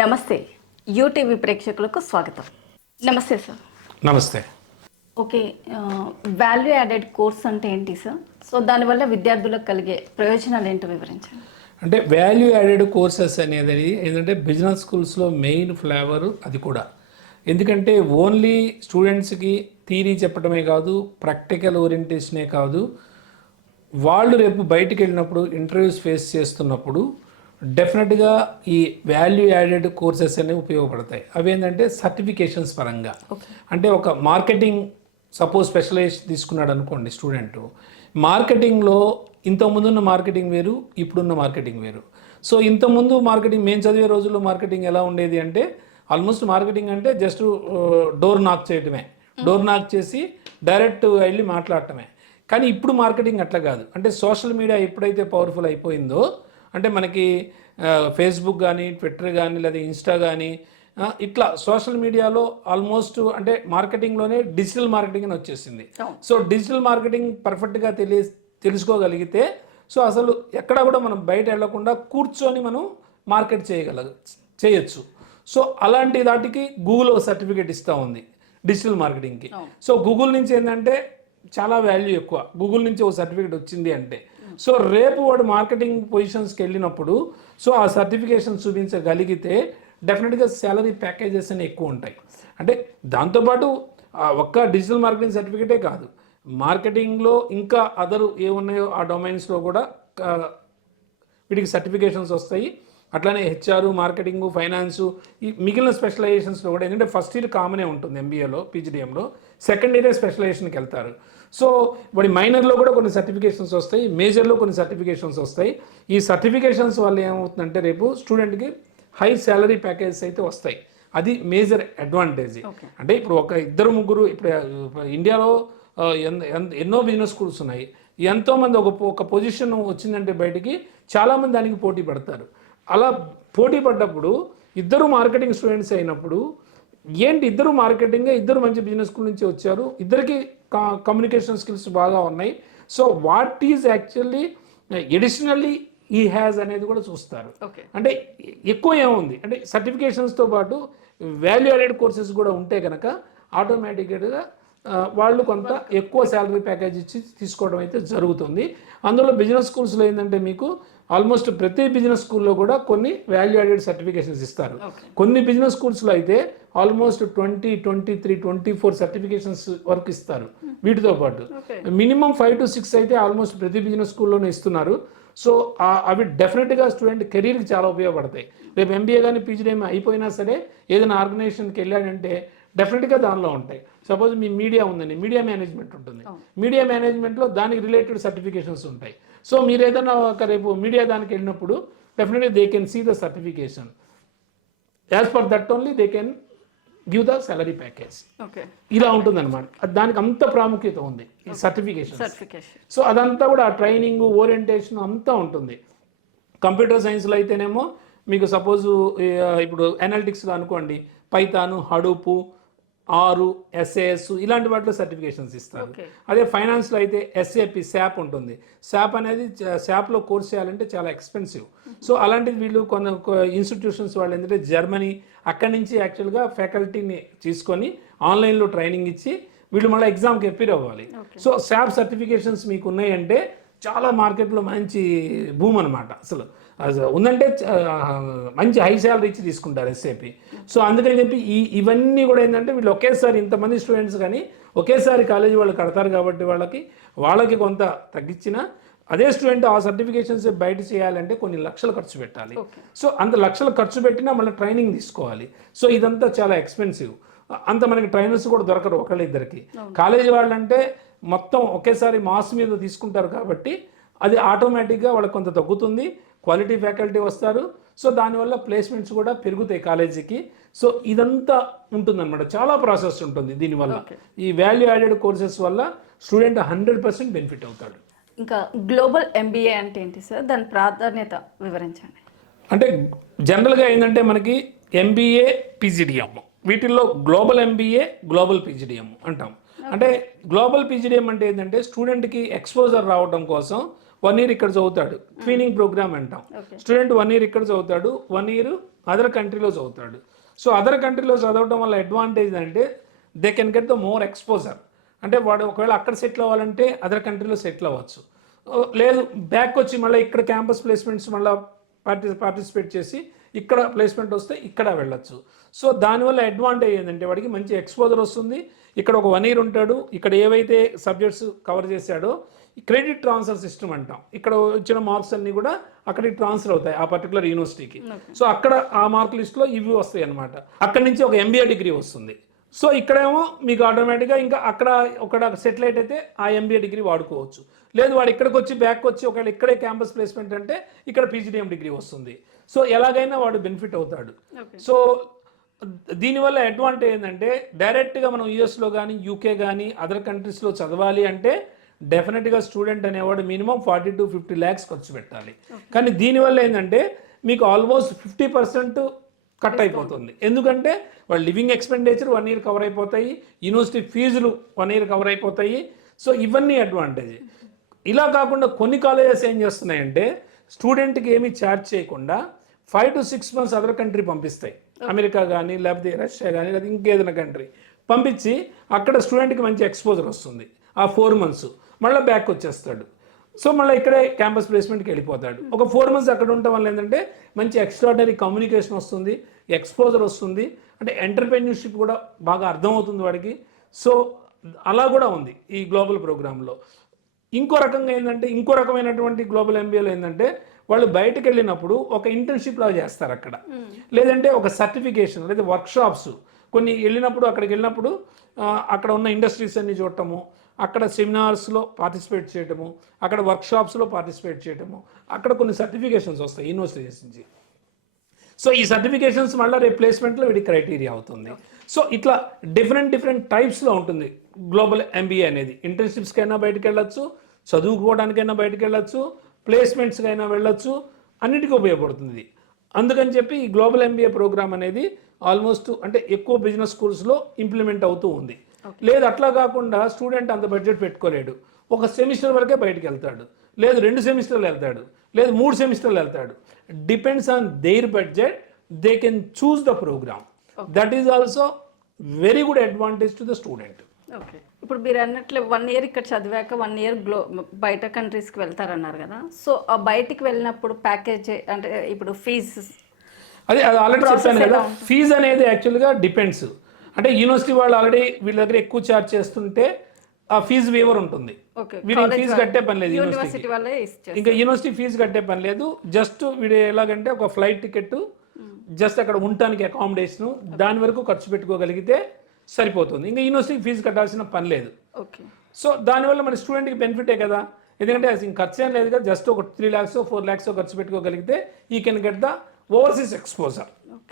నమస్తే. యూటీవీ ప్రేక్షకులకు స్వాగతం. నమస్తే సార్ నమస్తే. ఓకే వాల్యూ యాడెడ్ కోర్స్ అంటే ఏంటి సార్ సో దానివల్ల విద్యార్థులకు కలిగే ప్రయోజనాలు ఏంటో వివరించండి. అంటే వాల్యూ యాడెడ్ కోర్సెస్ అనేది ఏంటంటే బిజినెస్ స్కూల్స్లో మెయిన్ ఫ్లేవర్ అది కూడా. ఎందుకంటే ఓన్లీ స్టూడెంట్స్కి థీరీ చెప్పడమే కాదు ప్రాక్టికల్ ఓరియంటేషనే కాదు. వాళ్ళు రేపు బయటికి వెళ్ళినప్పుడు ఇంటర్వ్యూస్ ఫేస్ చేస్తున్నప్పుడు డెఫినెట్గా ఈ వాల్యూ యాడెడ్ కోర్సెస్ అనేవి ఉపయోగపడతాయి. అవి ఏంటంటే సర్టిఫికేషన్స్ పరంగా. అంటే ఒక మార్కెటింగ్ సపోజ్ స్పెషలైజ్ తీసుకున్నాడు అనుకోండి స్టూడెంట్ మార్కెటింగ్లో ఇంతకుముందు ఉన్న మార్కెటింగ్ వేరు ఇప్పుడున్న మార్కెటింగ్ వేరు. సో ఇంతకుముందు మార్కెటింగ్ మేము చదివే రోజుల్లో మార్కెటింగ్ ఎలా ఉండేది అంటే ఆల్మోస్ట్ మార్కెటింగ్ అంటే జస్ట్ డోర్ నాక్ చేయటమే. డోర్ నాక్ చేసి డైరెక్ట్ వెళ్ళి మాట్లాడటమే. కానీ ఇప్పుడు మార్కెటింగ్ అట్లా కాదు. అంటే సోషల్ మీడియా ఎప్పుడైతే పవర్ఫుల్ అయిపోయిందో అంటే మనకి ఫేస్బుక్ కానీ ట్విట్టర్ కానీ లేదా ఇన్స్టా కానీ ఇట్లా సోషల్ మీడియాలో ఆల్మోస్ట్ అంటే మార్కెటింగ్లోనే డిజిటల్ మార్కెటింగ్ అని వచ్చేసింది. సో డిజిటల్ మార్కెటింగ్ పర్ఫెక్ట్గా తెలియ తెలుసుకోగలిగితే సో అసలు ఎక్కడ కూడా మనం బయట వెళ్ళకుండా కూర్చొని మనం మార్కెట్ చేయగల చేయొచ్చు. సో అలాంటి దాటికి గూగుల్ ఒక సర్టిఫికేట్ ఇస్తూ ఉంది డిజిటల్ మార్కెటింగ్కి. సో గూగుల్ నుంచి ఏంటంటే చాలా వాల్యూ ఎక్కువ. గూగుల్ నుంచి ఒక సర్టిఫికేట్ వచ్చింది అంటే సో రేపు వాడు మార్కెటింగ్ పొజిషన్స్కి వెళ్ళినప్పుడు సో ఆ సర్టిఫికేషన్ చూపించగలిగితే డెఫినెట్గా శాలరీ ప్యాకేజెస్ అని ఎక్కువ ఉంటాయి. అంటే దాంతోపాటు ఒక్క డిజిటల్ మార్కెటింగ్ సర్టిఫికేటే కాదు మార్కెటింగ్లో ఇంకా అదరు ఏమున్నాయో ఆ డొమైన్స్లో కూడా వీటికి సర్టిఫికేషన్స్ వస్తాయి. అట్లానే హెచ్ఆర్ మార్కెటింగ్ ఫైనాన్సు ఈ మిగిలిన స్పెషలైజేషన్స్లో కూడా ఎందుకంటే ఫస్ట్ ఇయర్ కామనే ఉంటుంది ఎంబీఏలో పీజీడిఎంలో. సెకండ్ ఇయరే స్పెషలైజేషన్కి వెళ్తారు. సో వాడి మైనర్లో కూడా కొన్ని సర్టిఫికేషన్స్ వస్తాయి మేజర్లో కొన్ని సర్టిఫికేషన్స్ వస్తాయి. ఈ సర్టిఫికేషన్స్ వల్ల ఏమవుతుందంటే రేపు స్టూడెంట్కి హై శాలరీ ప్యాకేజెస్ అయితే వస్తాయి. అది మేజర్ అడ్వాంటేజ్. అంటే ఇప్పుడు ఒక ఇద్దరు ముగ్గురు ఇప్పుడు ఇండియాలో ఎన్నో బిజినెస్ స్కూల్స్ ఉన్నాయి. ఎంతోమంది ఒక ఒక పొజిషన్ వచ్చిందంటే బయటికి చాలామంది దానికి పోటీ పడతారు. అలా పోటీ పడ్డప్పుడు ఇద్దరు మార్కెటింగ్ స్టూడెంట్స్ అయినప్పుడు ఏంటి ఇద్దరు మార్కెటింగ్ ఇద్దరు మంచి బిజినెస్ స్కూల్ నుంచి వచ్చారు? ఇద్దరికి కమ్యూనికేషన్ స్కిల్స్ బాగా ఉన్నాయి. So what is actually additionally he has అనేది కూడా చూస్తారు. అంటే ఎక్కువ ఏముంది? అంటే సర్టిఫికేషన్స్తో పాటు వాల్యూ యాడెడ్ కోర్సెస్ కూడా ఉంటే కనుక ఆటోమేటిక్గా వాళ్ళు కొంత ఎక్కువ శాలరీ ప్యాకేజ్ ఇచ్చి తీసుకోవడం అయితే జరుగుతుంది. అందులో బిజినెస్ స్కూల్స్లో ఏంటంటే మీకు ఆల్మోస్ట్ ప్రతి బిజినెస్ స్కూల్లో కూడా కొన్ని వాల్యూ యాడెడ్ సర్టిఫికేషన్స్ ఇస్తారు. కొన్ని బిజినెస్ స్కూల్స్లో అయితే almost twenty twenty three twenty four certifications వరకు ఇస్తారు. వీటితో పాటు మినిమం ఫైవ్ టు సిక్స్ అయితే ఆల్మోస్ట్ ప్రతి బిజినెస్ స్కూల్లోనే ఇస్తున్నారు. సో అవి డెఫినెట్గా స్టూడెంట్ కెరీర్కి చాలా ఉపయోగపడతాయి. రేపు ఎంబీఏ కానీ పీజీడీఎం అయిపోయినా సరే ఏదైనా ఆర్గనైజేషన్కి వెళ్ళాడంటే డెఫినెట్గా దానిలో ఉంటాయి. సపోజ్ మీ మీడియా ఉందండి మీడియా మేనేజ్మెంట్ ఉంటుంది. మీడియా మేనేజ్మెంట్లో దానికి రిలేటెడ్ సర్టిఫికేషన్స్ ఉంటాయి. సో మీరు ఏదైనా ఒక రేపు మీడియా దానికి వెళ్ళినప్పుడు definitely they can see the certification as per that only they can give the salary package okay ఇలా ఉంటుందన్నమాట. దానికి అంత ప్రాముఖ్యత ఉంది ఈ సర్టిఫికేషన్ సో అదంతా కూడా ఆ ట్రైనింగ్ ఓరియంటేషన్ అంతా ఉంటుంది. కంప్యూటర్ సైన్స్లో అయితేనేమో మీకు సపోజు ఇప్పుడు అనలిటిక్స్లో అనుకోండి పైథాను హడూపు ఆరు ఎస్ఏఎస్ ఇలాంటి వాటిలో సర్టిఫికేషన్స్ ఇస్తారు. అదే ఫైనాన్స్లో అయితే ఎస్ఏపి శాప్ ఉంటుంది. శాప్ అనేది శాప్లో కోర్స్ చేయాలంటే చాలా ఎక్స్పెన్సివ్ సో అలాంటిది వీళ్ళు కొన్ని ఇన్స్టిట్యూషన్స్ వాళ్ళు ఏంటంటే జర్మనీ అక్కడి నుంచి యాక్చువల్గా ఫ్యాకల్టీని తీసుకొని ఆన్లైన్లో ట్రైనింగ్ ఇచ్చి వీళ్ళు మళ్ళీ ఎగ్జామ్కి ఎప్పిర్ అవ్వాలి. సో శాప్ సర్టిఫికేషన్స్ మీకు ఉన్నాయంటే చాలా మార్కెట్లో మంచి భూమ్ అనమాట అసలు. ఉందంటే మంచి హై శాలరీ ఇచ్చి తీసుకుంటారు ఎస్ఏపి సో అందుకని చెప్పి ఈ ఇవన్నీ కూడా ఏంటంటే వీళ్ళు ఒకేసారి ఇంతమంది స్టూడెంట్స్ కానీ ఒకేసారి కాలేజీ వాళ్ళు కడతారు కాబట్టి వాళ్ళకి వాళ్ళకి కొంత తగ్గించిన అదే స్టూడెంట్ ఆ సర్టిఫికేషన్స్ బయట చేయాలంటే కొన్ని లక్షలు ఖర్చు పెట్టాలి. సో అంత లక్షలు ఖర్చు పెట్టినా మళ్ళీ ట్రైనింగ్ తీసుకోవాలి. సో ఇదంతా చాలా ఎక్స్పెన్సివ్ అంత మనకి ట్రైనర్స్ కూడా దొరకరు ఒకళ్ళిద్దరికి కాలేజీ వాళ్ళంటే మొత్తం ఒకేసారి మాస్ మీద తీసుకుంటారు కాబట్టి అది ఆటోమేటిక్గా వాళ్ళకి కొంత తగ్గుతుంది. క్వాలిటీ ఫ్యాకల్టీ వస్తారు. సో దానివల్ల ప్లేస్మెంట్స్ కూడా పెరుగుతాయి కాలేజీకి. సో ఇదంతా ఉంటుందన్నమాట. చాలా ప్రాసెస్ ఉంటుంది దీనివల్ల. ఈ వాల్యూ యాడెడ్ కోర్సెస్ వల్ల స్టూడెంట్ హండ్రెడ్ పర్సెంట్ బెనిఫిట్ అవుతాడు. ఇంకా గ్లోబల్ ఎంబీఏ అంటే ఏంటి సార్? దాని ప్రాధాన్యత వివరించండి. అంటే జనరల్గా ఏంటంటే మనకి ఎంబీఏ పీజీడిఎం వీటిల్లో గ్లోబల్ ఎంబీఏ గ్లోబల్ పీజీడిఎం అంటాం. అంటే గ్లోబల్ పీజీడిఎం అంటే ఏంటంటే స్టూడెంట్కి ఎక్స్పోజర్ రావడం కోసం వన్ ఇయర్ ఇక్కడ చదువుతాడు. ట్రైనింగ్ ప్రోగ్రామ్ అంటాం. స్టూడెంట్ వన్ ఇయర్ ఇక్కడ చదువుతాడు. వన్ ఇయర్ అదర్ కంట్రీలో చదువుతాడు. సో అదర్ కంట్రీలో చదవడం వల్ల అడ్వాంటేజ్ అంటే they can get the more exposure అంటే వాడు ఒకవేళ అక్కడ సెటిల్ అవ్వాలంటే అదర్ కంట్రీలో సెటిల్ అవ్వచ్చు. లేదు బ్యాక్ వచ్చి మళ్ళీ ఇక్కడ క్యాంపస్ ప్లేస్మెంట్స్ మళ్ళీ పార్టి పార్టిసిపేట్ చేసి ఇక్కడ ప్లేస్మెంట్ వస్తే ఇక్కడ వెళ్ళొచ్చు. సో దానివల్ల అడ్వాంటేజ్ ఏంటంటే వాడికి మంచి ఎక్స్పోజర్ వస్తుంది. ఇక్కడ ఒక వన్ ఇయర్ ఉంటాడు. ఇక్కడ ఏవైతే సబ్జెక్ట్స్ కవర్ చేశాడో క్రెడిట్ ట్రాన్స్ఫర్ సిస్టమ్ అంటాం. ఇక్కడ వచ్చిన మార్క్స్ అన్ని కూడా అక్కడికి ట్రాన్స్ఫర్ అవుతాయి ఆ పర్టికులర్ యూనివర్సిటీకి సో అక్కడ ఆ మార్క్ లిస్ట్లో ఇవి వస్తాయి అనమాట అక్కడ నుంచి ఒక ఎంబీఏ డిగ్రీ వస్తుంది. సో ఇక్కడేమో మీకు ఆటోమేటిక్గా ఇంకా అక్కడ ఒక సెటిలైట్ అయితే ఆ ఎంబీఏ డిగ్రీ వాడుకోవచ్చు. లేదు వాడు ఇక్కడికి వచ్చి బ్యాక్ వచ్చి ఒకవేళ ఇక్కడే క్యాంపస్ ప్లేస్మెంట్ అంటే ఇక్కడ పీజీడీఎం డిగ్రీ వస్తుంది. సో ఎలాగైనా వాడు బెనిఫిట్ అవుతాడు. సో దీనివల్ల అడ్వాంటేజ్ ఏంటంటే డైరెక్ట్గా మనం యూఎస్లో కానీ యూకే కానీ అదర్ కంట్రీస్లో చదవాలి అంటే డెఫినెట్గా స్టూడెంట్ అనేవాడు minimum forty to fifty lakhs ఖర్చు పెట్టాలి. కానీ దీనివల్ల ఏంటంటే మీకు ఆల్మోస్ట్ ఫిఫ్టీ పర్సెంట్ కట్ అయిపోతుంది ఎందుకంటే వాళ్ళ living expenditure one year cover అయిపోతాయి యూనివర్సిటీ ఫీజులు వన్ ఇయర్ కవర్ అయిపోతాయి. సో ఇవన్నీ అడ్వాంటేజ్ ఇలా కాకుండా కొన్ని కాలేజెస్ ఏం చేస్తున్నాయంటే స్టూడెంట్కి ఏమీ ఛార్జ్ చేయకుండా five to six months other country పంపిస్తాయి. America కానీ లేకపోతే రష్యా కానీ లేదా ఇంకేదైనా కంట్రీ పంపించి అక్కడ స్టూడెంట్కి మంచి ఎక్స్పోజర్ వస్తుంది ఆ ఫోర్ మంత్స్. మళ్ళీ బ్యాక్ వచ్చేస్తాడు. సో మళ్ళీ ఇక్కడే క్యాంపస్ ప్లేస్మెంట్కి వెళ్ళిపోతాడు. ఒక ఫోర్ మంత్స్ అక్కడ ఉండటం వల్ల ఏంటంటే మంచి ఎక్స్ట్రాడనరీ కమ్యూనికేషన్ వస్తుంది ఎక్స్పోజర్ వస్తుంది అంటే ఎంటర్ప్రెన్యూర్షిప్ కూడా బాగా అర్థమవుతుంది వాడికి. సో అలా కూడా ఉంది ఈ గ్లోబల్ ప్రోగ్రాంలో ఇంకో రకంగా ఏంటంటే ఇంకో రకమైనటువంటి గ్లోబల్ ఎంబీఏలో ఏంటంటే వాళ్ళు బయటకు వెళ్ళినప్పుడు ఒక ఇంటర్న్షిప్ లాగా చేస్తారు అక్కడ. లేదంటే ఒక సర్టిఫికేషన్ లేదా వర్క్షాప్స్ కొన్ని వెళ్ళినప్పుడు అక్కడికి వెళ్ళినప్పుడు అక్కడ ఉన్న ఇండస్ట్రీస్ అన్ని చూడటము అక్కడ సెమినార్స్లో పార్టిసిపేట్ చేయటము అక్కడ వర్క్షాప్స్లో పార్టిసిపేట్ చేయటము అక్కడ కొన్ని సర్టిఫికేషన్స్ వస్తాయి యూనివర్సిటీస్ నుంచి. సో ఈ సర్టిఫికేషన్స్ మళ్ళీ రీప్లేస్మెంట్లో వీడి క్రైటీరియా అవుతుంది. సో ఇట్లా డిఫరెంట్ డిఫరెంట్ టైప్స్లో ఉంటుంది. గ్లోబల్ ఎంబీఏ అనేది. ఇంటర్న్షిప్స్కైనా బయటకు వెళ్ళొచ్చు చదువుకోవడానికైనా బయటకు వెళ్ళొచ్చు ప్లేస్మెంట్స్కైనా వెళ్ళొచ్చు అన్నిటికీ ఉపయోగపడుతుంది. అందుకని చెప్పి ఈ గ్లోబల్ ఎంబీఏ ప్రోగ్రామ్ అనేది ఆల్మోస్ట్ అంటే ఎక్కువ బిజినెస్ స్కూల్స్లో ఇంప్లిమెంట్ అవుతూ ఉంది. లేదు అట్లా కాకుండా స్టూడెంట్ అంత బడ్జెట్ పెట్టుకోలేడు. ఒక సెమిస్టర్ వరకే బయటకు వెళ్తాడు. లేదు రెండు సెమిస్టర్లు వెళ్తాడు. లేదు మూడు సెమిస్టర్లు వెళ్తాడు. Depends on their budget they can choose the program that is also very good advantage to the student okay. ఇప్పుడు మీరు అన్నట్లు వన్ ఇయర్ ఇక్కడ చదివాక వన్ ఇయర్ గ్లో బయట కంట్రీస్కి వెళ్తారన్నారు కదా. సో ఆ బయటికి వెళ్ళినప్పుడు ప్యాకేజ్ అంటే ఇప్పుడు ఫీజు అదే అది ఆల్రెడీ చెప్పాను కదా? ఫీజు అనేది యాక్చువల్గా డిపెండ్స్ అంటే యూనివర్సిటీ వాళ్ళు ఆల్రెడీ వీళ్ళ దగ్గర ఎక్కువ ఛార్జ్ చేస్తుంటే ఆ ఫీజు వేవర్ ఉంటుంది. ఫీజు కట్టే పని లేదు యూనివర్సిటీ ఇంకా యూనివర్సిటీ ఫీజు కట్టే పని లేదు. జస్ట్ వీడు ఎలాగంటే ఒక ఫ్లైట్ టికెట్ జస్ట్ అక్కడ ఉండటానికి అకామిడేషన్ దాని వరకు ఖర్చు పెట్టుకోగలిగితే సరిపోతుంది. ఇంకా యూనివర్సిటీకి ఫీజు కట్టాల్సిన పని లేదు. ఓకే. సో దానివల్ల మన స్టూడెంట్కి బెనిఫిటే కదా? ఎందుకంటే అసలు ఇంక ఖర్చు ఏం లేదు కదా? జస్ట్ ఒక త్రీ ల్యాక్స్ ఫోర్ ల్యాక్స్ ఖర్చు పెట్టుకోగలిగితే he can get the overseas exposure okay.